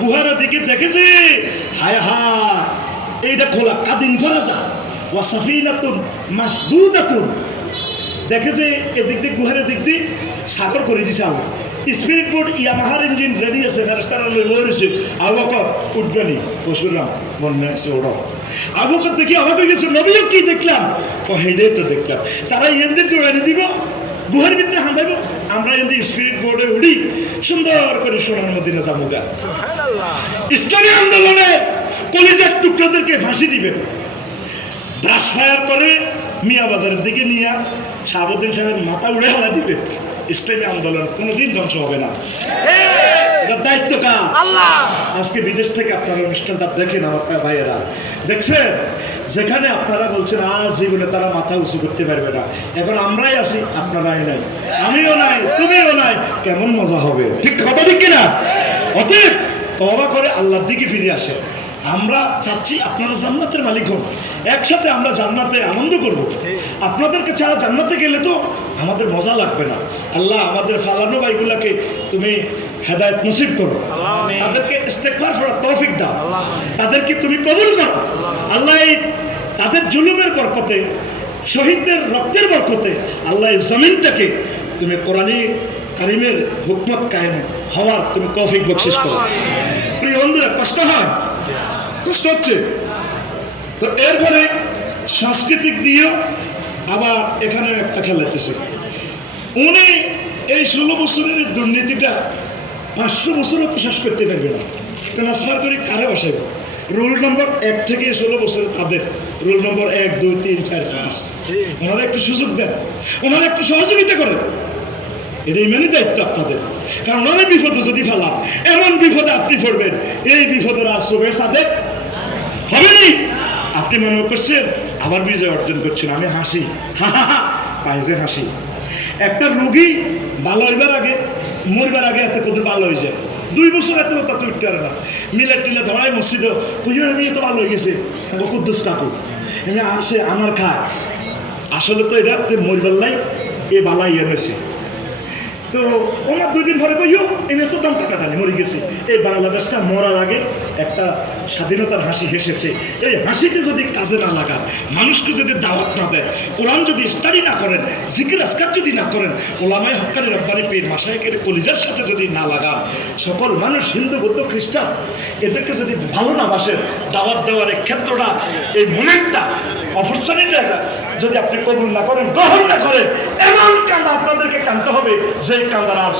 গুহার দিকে দেখেছে, হায় হায় এইটা খোলা কাদিন ফরাজা ওয়া সাফিনাতুন মাসদুদাতুন। দেখে যে এদিক দিয়ে গুহার দিক দিয়ে সাগর করে দিছে আল্লাহ। স্পিরিট বোর্ড ইয়ামাহার ইঞ্জিন রেডি আছে, ফেরেশতারা লইছে। আবু বকর উঠবেনি, পশুরাম মনে আছে ওড়ো। আবু বকর দেখি অবাক হয়ে গেছে, নবীও কি দেখলাম? ও হেডে তো দেখলাম। তারা এমনি দৌড়ানি দিব, গুহার ভিতরে হাঁদাইব, আমরা এমনি স্পিরিট বোর্ডে উঠি, সুন্দর করে সোনার মদিনা জামুগা। ইসলামী আন্দোলনে কলিজার টুকরাদেরকে ফাঁসি দিবে, ব্রাশ ফায়ার করে মিয়া বাজারের দিকে নিয়ে শাহাবুদ্দিন সাহেবের মাথা উড়ে হালা দিবে। ইসলামী আন্দোলন কোনোদিন ধ্বংস হবে না, এটার দায়িত্ব কার? আল্লাহ। আজকে বিদেশ থেকে আপনারা অনুষ্ঠানটা দেখেন, আমার ভাইয়েরা দেখছেন, যেখানে আপনারা বলছেন আজ জীবনে তারা মাথা উঁচু করতে পারবে না, এখন আমরাই আছি, আপনারাই নাই, আমিও নাই, তুমিও নাই, কেমন মজা হবে? ঠিক কথা ঠিক কিনা? অতএব তওবা করে আল্লাহর দিকে ফিরে আসে। আমরা চাচ্ছি আপনারা জান্নাতের মালিক হন, একসাথে আমরা জান্নাতে আনন্দ করব। আপনাদেরকে ছাড়া জান্নাতে গেলে তো আমাদের মজা লাগবে না। আল্লাহ আমাদের ফালানো ভাইগুলাকে তুমি হেদায়েত নসিব করো, তাদেরকে ইস্তেগফার করার তৌফিক দাও, তাদেরকে তুমি কবুল করো। আল্লাহ এই তাদের জুলুমের বরকতে, শহীদদের রক্তের বরকতে আল্লাহ এই জমিনটাকে তুমি কোরআনী কারিমের হুকমত কায়েম হওয়ার তুমি তৌফিক বকশিশ করো। প্রিয় বন্ধুরা, কষ্ট হয়, কষ্ট হচ্ছে তো। এরপরে সাংস্কৃতিক দিয়েও আবার এখানে একটা খেলাতেছে। উনি এই 16 বছরের দুর্নীতিটা 500 বছরও তো শেষ করতে পারবে না। ট্রান্সফার করে কারে বসাইব? রোল নম্বর 1 থেকে 16 বছর তাদের রোল নম্বর 1, 2, 3, 4, 5। ওনারা একটু সুযোগ দেন, ওনারা একটু সহযোগিতা করেন, এটাই মেনে দায়িত্ব আপনাদের। কারণ ওনারা বিপদে যদি ফেলান, এমন বিপদে আপনি পড়বেন, এই বিপদের আর চোখের সাথে হবে নি। আপনি মনে করছেন আবার বিজয় অর্জন করছেন, আমি হাসি, পাইছে হাসি। একটা রোগী ভালো হইবার আগে, মরবার আগে এত কত ভালো হয়ে যায়, 2 বছর এত কথা তো উঠতে পারে না। মিলে টিলে ধরাই মসজিদ আমি তো ভালো হয়ে গেছে, কুদ্দুস কাকু এমনি আসে আমার খায়। আসলে তো এটা মরবার লাই এ বালা ইয়ে হয়েছে। তো ওনার 2 দিন পরে কইও এনে তো দাম টাকাটা মরে গেছে। এই বাংলাদেশটা মরার আগে একটা স্বাধীনতার হাসি হেসেছে। এই হাসিকে যদি কাজে না লাগান, মানুষকে যদি দাওয়াত না দেন, কোরআন যদি স্টাডি না করেন, জিকির আজকার যদি না করেন, ওলামায়ে হক্কানি রব্বানি পীর মাশায়েখের কলিজার সাথে যদি না লাগান, সকল মানুষ হিন্দু বৌদ্ধ খ্রিস্টান এদেরকে যদি ভালো না বাসেন, দাওয়াত দেওয়ার এই ক্ষেত্রটা, এই মোমেন্টটা, অপরচুনিটিটা যদি আপনি কবুল না করেন, গ্রহণ না করেন, এমন কান্দা আপনাদেরকে কাঁদতে হবে যে কান্দার আর